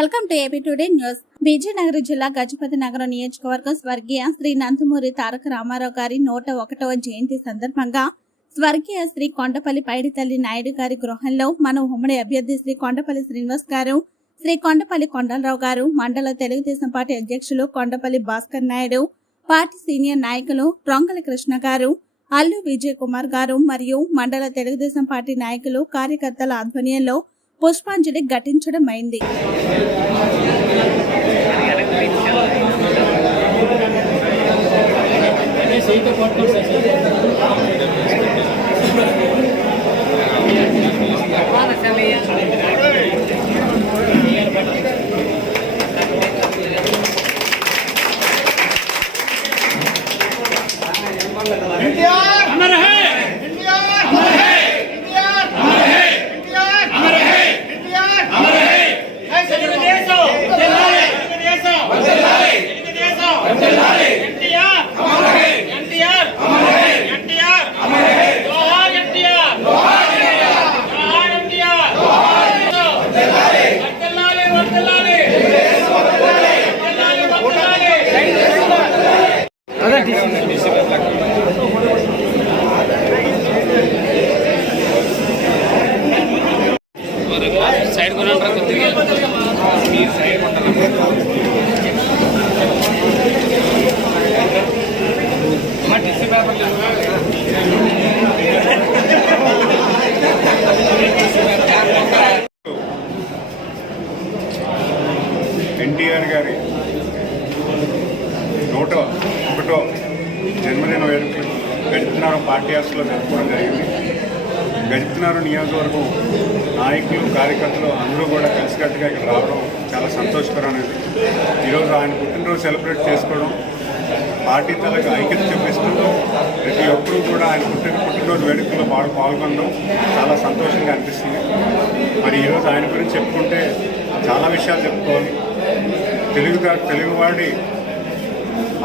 Welcome to AP today news. Vizianagaram జిల్లా గజపతి నగరం నియోజకవర్గం స్వర్గీయ శ్రీ నందమూరి తారక రామారావు గారి నూట ఒకటవ జయంతి సందర్భంగా స్వర్గీయ శ్రీ కొండపల్లి పైడితల్లి నాయుడు గారి గృహంలో మన ఉమ్మడి అభ్యర్థి శ్రీ కొండపల్లి శ్రీనివాస్ గారు శ్రీ కొండపల్లి కొండలరావు గారు మండల తెలుగుదేశం పార్టీ అధ్యక్షులు కొండపల్లి భాస్కర్ నాయుడు పార్టీ సీనియర్ నాయకులు రొంగల కృష్ణ గారు అల్లు విజయ్ కుమార్ గారు మరియు మండల తెలుగుదేశం పార్టీ నాయకులు కార్యకర్తల ఆధ్వర్యంలో పుష్పాంజలి ఘటించడమైంది. సైడ్ మీరు సైడ్ టిష్యూ పేపర్ ఎన్టీఆర్ గారి నూట ఒకటో జన్మదిన వేడుకలు గజపతినగరం పార్టీ హౌస్లో జరుపుకోవడం జరిగింది. గజపతినగరం నియోజకవర్గం నాయకులు కార్యకర్తలు అందరూ కూడా కలిసికట్టుగా ఇక్కడ రావడం చాలా సంతోషకరమైనది. ఈరోజు ఆయన పుట్టినరోజు సెలబ్రేట్ చేసుకోవడం పార్టీ తలకు ఐక్యత చూపిస్తూ ప్రతి ఒక్కరూ కూడా ఆయన పుట్టిన పుట్టినరోజు వేడుకల్లో బాగా పాల్గొనడం చాలా సంతోషంగా అనిపిస్తుంది. మరి ఈరోజు ఆయన గురించి చెప్పుకుంటే చాలా విషయాలు చెప్పుకోవాలి. తెలుగు తెలుగువాడి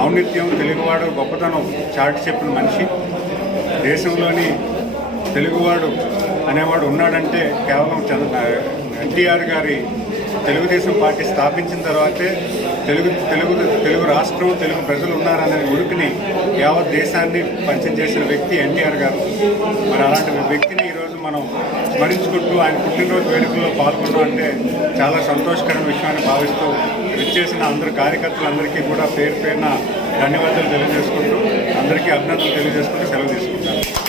ఔన్నిత్యం తెలుగువాడు గొప్పతనం చాటి చెప్పిన మనిషి. దేశంలోని తెలుగువాడు అనేవాడు ఉన్నాడంటే కేవలం చంద్ర ఎన్టీఆర్ గారి తెలుగుదేశం పార్టీ స్థాపించిన తర్వాతే తెలుగు తెలుగు తెలుగు రాష్ట్రం తెలుగు ప్రజలు ఉన్నారనే ఉరికిని యావత్ దేశాన్ని పరిచయం చేసిన వ్యక్తి ఎన్టీఆర్ గారు. మరి అలాంటి వ్యక్తిని ఈరోజు మనం స్మరించుకుంటూ ఆయన పుట్టినరోజు వేడుకల్లో పాల్గొనడం అంటే చాలా సంతోషకరమైన విషయాన్ని భావిస్తూ విచ్చేసిన అందరు కార్యకర్తలందరికీ కూడా పేరు పేరున ధన్యవాదాలు తెలియజేసుకుంటూ అందరికీ అభినందనలు తెలియజేసుకుంటూ సెలవు తీసుకుంటాను.